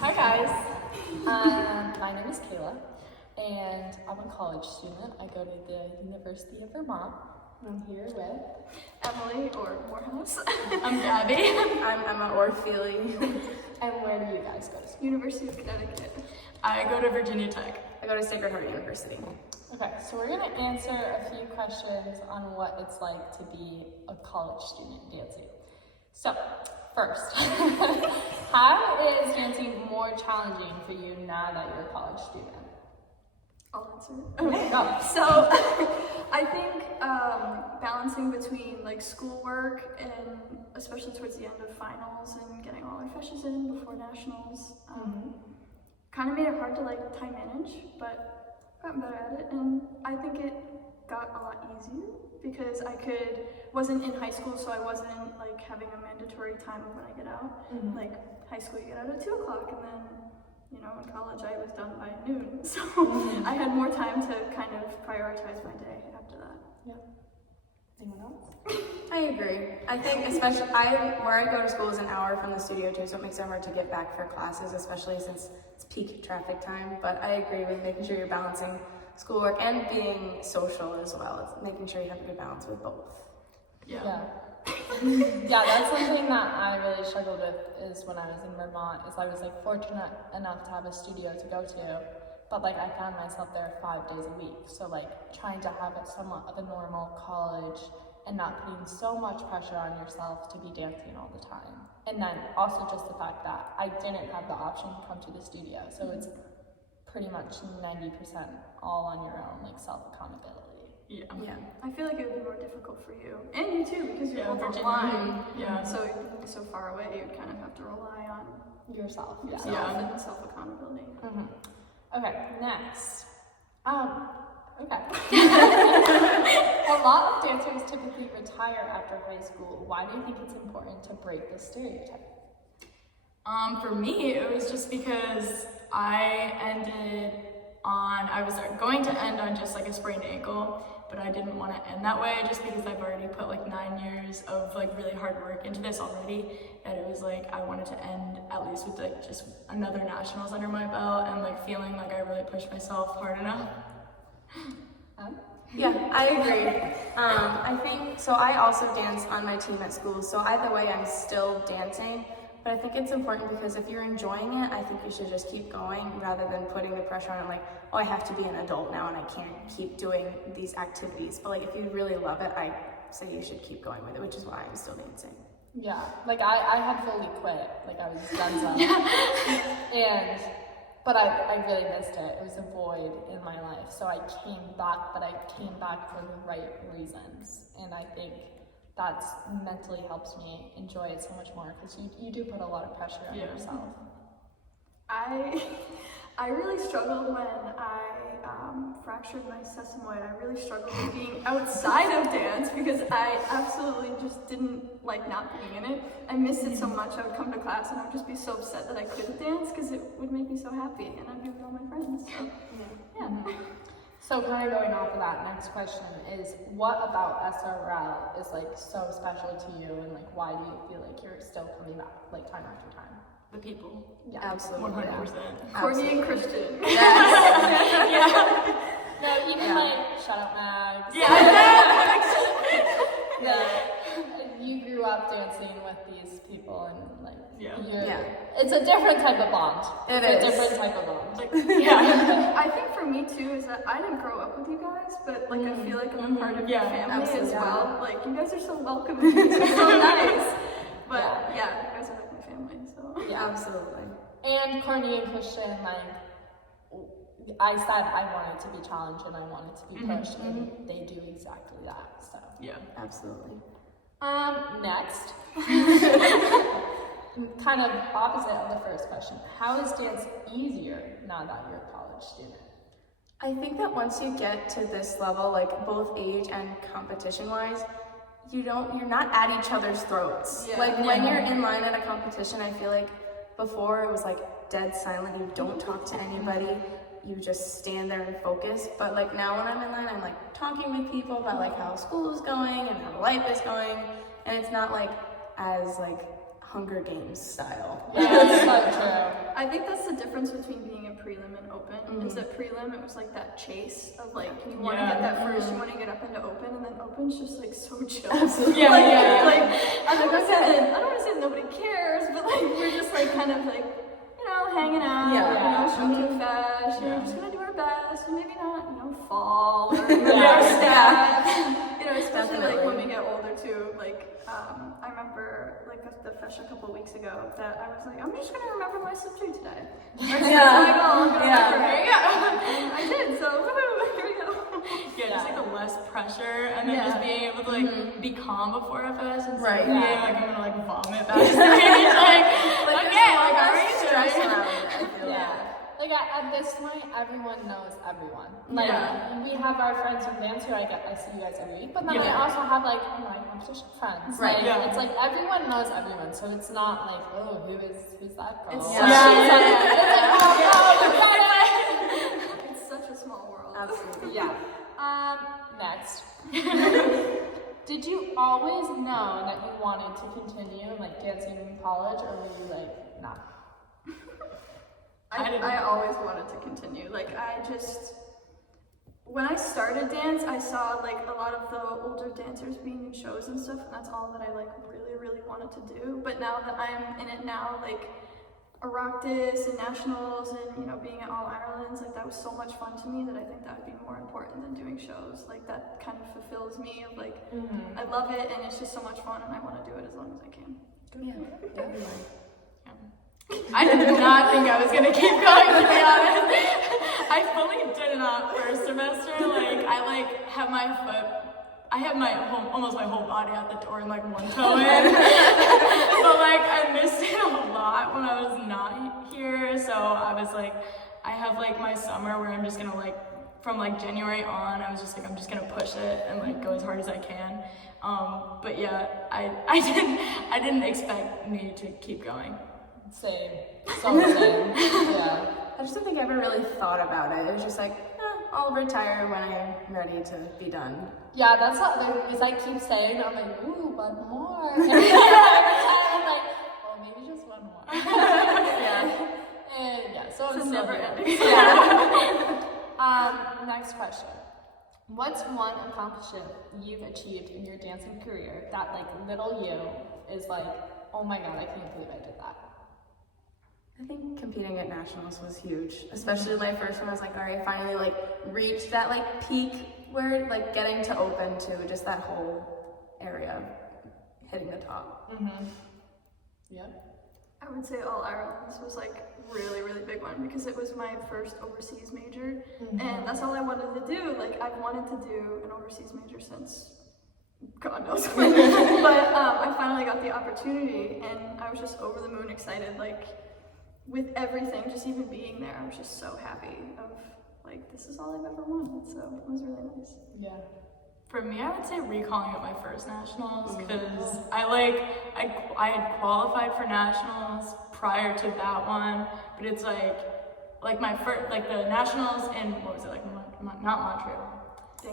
Hi guys, my name is Kayla, and I'm a college student. I go to the University of Vermont. I'm here with Emily or Morehouse. I'm Gabby. I'm Emma or Feely. And where do you guys go to school? University of Connecticut. I go to Virginia Tech. I go to Sacred Heart University. Okay, so we're gonna answer a few questions on what it's like to be a college student dancing. So, first, how is dancing more challenging for you now that you're a college student? I'll answer. Okay, go. So, I think balancing between like schoolwork and especially towards the end of finals and getting all our fishes in before nationals, kind of made it hard to like time manage, but got better at it, and I think it got a lot easier because wasn't in high school, so I wasn't like having a mandatory time of when I get out. Like high school, you get out at 2 o'clock, and then in college I was done by noon, so I had more time to kind of prioritize my day after that. Yeah. Anyone else? I agree. I think especially where I go to school is an hour from the studio too, so it makes it hard to get back for classes, especially since it's peak traffic time. But I agree with making sure you're balancing schoolwork and being social as well. It's making sure you have a good balance with both. Yeah. Yeah, that's something that I really struggled with is when I was in Vermont, is I was like fortunate enough to have a studio to go to, but like I found myself there 5 days a week. So like trying to have it somewhat of a normal college and not putting so much pressure on yourself to be dancing all the time. And then also just the fact that I didn't have the option to come to the studio. So it's pretty much 90% all on your own, like self-accountability. Yeah. I feel like it would be more difficult for you, and you too, because you're over Virginia. flying. Yeah. So being so far away, you kind of have to rely on Yourself. yourself Yeah. and self-accountability. Okay, next. Okay. A lot of dancers typically retire after high school. Why do you think it's important to break this stereotype? For me, it was just because I was going to end on just like a sprained ankle, but I didn't want to end that way just because I've already put like 9 years of like really hard work into this already, that it was like I wanted to end at least with like just another nationals under my belt and like feeling like I really pushed myself hard enough. Yeah, I agree. I think, so I also dance on my team at school, so either way I'm still dancing, but I think it's important because if you're enjoying it, I think you should just keep going rather than putting the pressure on it like, oh, I have to be an adult now and I can't keep doing these activities. But like if you really love it, I say you should keep going with it, which is why I'm still dancing. Yeah, like I had fully quit, like I was done so. But I really missed it. It was a void in my life. So I came back, but I came back for the right reasons. And I think that's mentally helps me enjoy it so much more because you do put a lot of pressure on yourself. I really struggled when I fractured my sesamoid. I really struggled with being outside of dance because I absolutely just didn't like not being in it. I missed it so much. I would come to class and I would just be so upset that I couldn't dance because it would make me so happy and I'd be with all my friends. So, yeah. So kind of going off of that, next question is, what about SRL is like so special to you, and like why do you feel like you're still coming back like time after time? The people. Yeah, Absolutely. 100%. Courtney and Christian. Yes. No, even like Shout Out Mags. You grew up dancing with these people and like it's a different type of bond. It's a different type of bond. I think for me too is that I didn't grow up with you guys, but like I feel like I'm a part of your family as well. Like you guys are so welcoming, you're so nice. But you guys are like my family, so Yeah, absolutely. And Courtney and Christian, like I said, I wanted to be challenged and I wanted to be pushed, and they do exactly that. So Yeah, absolutely. Next, kind of opposite of the first question. How is dance easier now that you're a college student? I think that once you get to this level, like both age and competition-wise, you're not at each other's throats. When you're in line at a competition, I feel like before it was like dead silent. You don't talk to anybody. You just stand there and focus. But like now when I'm in line, I'm like talking with people about like how school is going and how life is going, and it's not like as like Hunger Games style. Yeah, that's so true. I think that's the difference between being a prelim and open. Is that prelim, it was like that chase of like you want to get that first, you want to get up into open, and then open's just like so chill. Like I don't want to say nobody cares, but like we're just like kind of like, you know, hanging out, you know, show too fast, you know, just gonna do our best, and maybe not, you know, fall or you know, especially like when we get older too, like I remember like the fesh a couple of weeks ago that I was like, I'm just gonna remember my subject today. That's my goal. There you go. And I did, so woohoo, here we go. Just like the less pressure, and then just being able to like be calm before a fest and right. Like I'm gonna like vomit backstage. like okay, like are you stress around it, I feel Like at this point, everyone knows everyone. Like we have our friends from dance who I see you guys every week, but then I also have like my competition friends. Right. Like, it's like everyone knows everyone, so it's not like who's that girl? It's such a small world. Absolutely. Next. Did you always know that you wanted to continue like dancing in college, or were you like nah? I always wanted to continue. Like when I started dance, I saw like a lot of the older dancers being in shows and stuff, and that's all that I like really wanted to do. But now that I'm in it now, like Oireachtas and nationals and, you know, being at All Ireland's, like that was so much fun to me that I think that would be more important than doing shows. Like that kind of fulfills me of like, I love it and it's just so much fun and I want to do it as long as I can. I did not think I was gonna keep going, to be honest. I fully did not first semester. Like I have almost my whole body out the door and like one toe in. But like I missed it a lot when I was not here. So I was like, I have like my summer where I'm just gonna like, from like January on, I was just like, I'm just gonna push it and like go as hard as I can. But yeah, I didn't expect me to keep going. Same. So same. I just don't think I ever really thought about it. It was just like, I'll retire when I'm ready to be done. Yeah, that's what, because I keep saying, I'm like, ooh, one more. And every time I'm like, oh, maybe just one more. And so it's never ending. Next question. What's one accomplishment you've achieved in your dancing career that like little you is like, oh my god, I can't believe I did that? I think competing at nationals was huge, especially my first one. I was like, all right, finally like reached that like peak where like getting to open to just that whole area, hitting the top. I would say All Ireland's was like really big one because it was my first overseas major and that's all I wanted to do. Like I've wanted to do an overseas major since God knows when. But I finally got the opportunity and I was just over the moon excited, like with everything, just even being there, I was just so happy of like, this is all I've ever wanted, so it was really nice. For me, I would say recalling at my first nationals because I had qualified for nationals prior to that one, but it's like my first, like the nationals in, what was it, like not Montreal.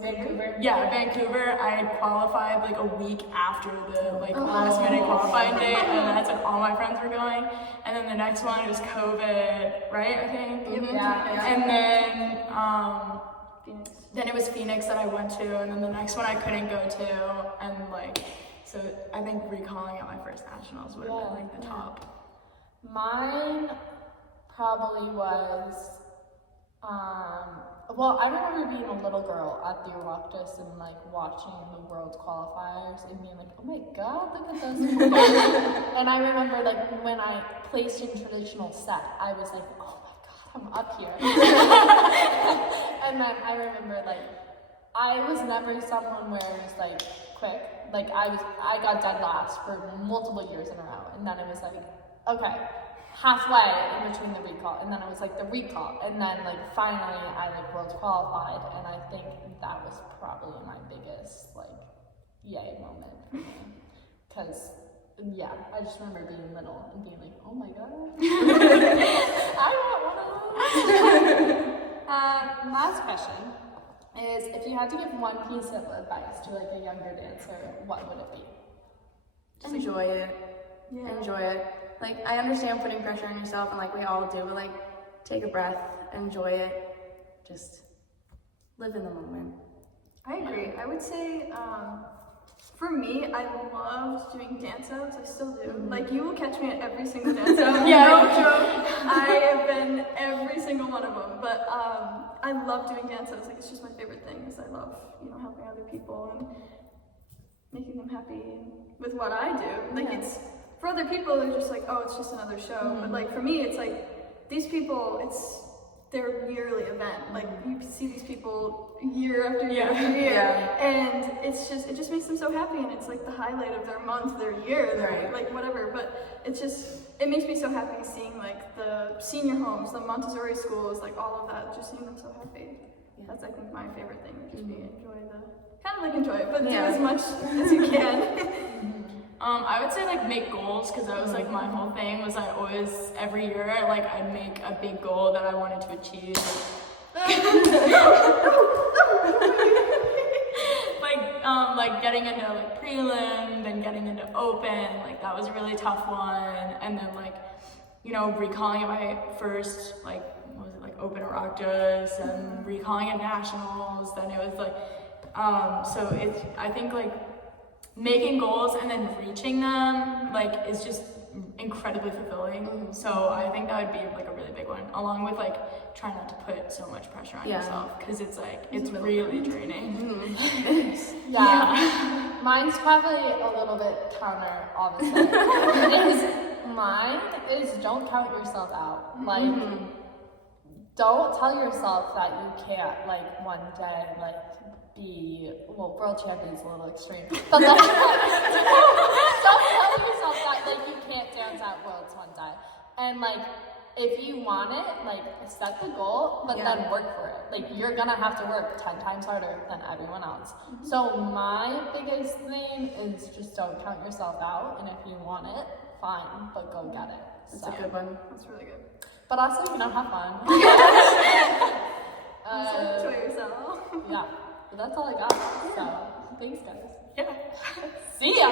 Vancouver. Yeah, Vancouver. I had qualified like a week after the like last minute qualifying date, and that's when all my friends were going. And then the next one it was COVID, right? I think. And then Phoenix. Then it was Phoenix that I went to, and then the next one I couldn't go to, and like so I think recalling at my first nationals would have been like the top. Mine probably was. Well, I remember being a little girl at the Oireachtas and like watching the world qualifiers and being like, oh my god, look at those people. And I remember like when I placed in traditional set, I was like, oh my god, I'm up here. And then I remember like, I was never someone where it was like quick. Like I got dead last for multiple years in a row. And then it was like, okay, halfway in between the recall, and then it was like the recall, and then like finally I like world qualified, and I think that was probably my biggest like yay moment for me, because I just remember being little and being like, oh my god, I want one of those. Last question is, if you had to give one piece of advice to like a younger dancer, what would it be? Just enjoy it. Enjoy it. like, I understand putting pressure on yourself, and like we all do, but like, take a breath, enjoy it, just live in the moment. I agree. I would say, for me, I loved doing dance outs. I still do. Like, you will catch me at every single dance out. Yeah. No joke. I have been every single one of them. But I love doing dance outs. Like, it's just my favorite thing. Is I love, helping other people and making them happy with what I do. Like, it's for other people, they're just like, oh, it's just another show. But like for me, it's like these people. It's their yearly event. Like, you see these people year after year after year, and it just makes them so happy, and it's like the highlight of their month, their year, their like whatever. But it makes me so happy seeing like the senior homes, the Montessori schools, like all of that, just seeing them so happy. That's, I think, my favorite thing. Just enjoy it, but do as much as you can. I would say like make goals, because that was like my whole thing. Was I always every year like I'd make a big goal that I wanted to achieve. Like getting into like prelim, then getting into open, like that was a really tough one. And then like, recalling at my first like, what was it, like open Oireachtas, and recalling at nationals. Then it was like, so it's, I think like making goals and then reaching them like is just incredibly fulfilling. So I think that would be like a really big one, along with like try not to put so much pressure on yourself, because it's like it's really draining. Mine's probably a little bit counter opposite. Mine is don't count yourself out. Like, don't tell yourself that you can't like one day like be world champion's a little extreme, but like don't tell yourself that like you can't dance at Worlds one day. And like if you want it, like set the goal, but then work for it. Like you're gonna have to work 10 times harder than everyone else. So my biggest thing is just don't count yourself out, and if you want it, fine, but go get it. That's a good one. That's really good. But also, have fun. Enjoy yourself. Yeah. But that's all I got. So, thanks, guys. Yeah. See ya.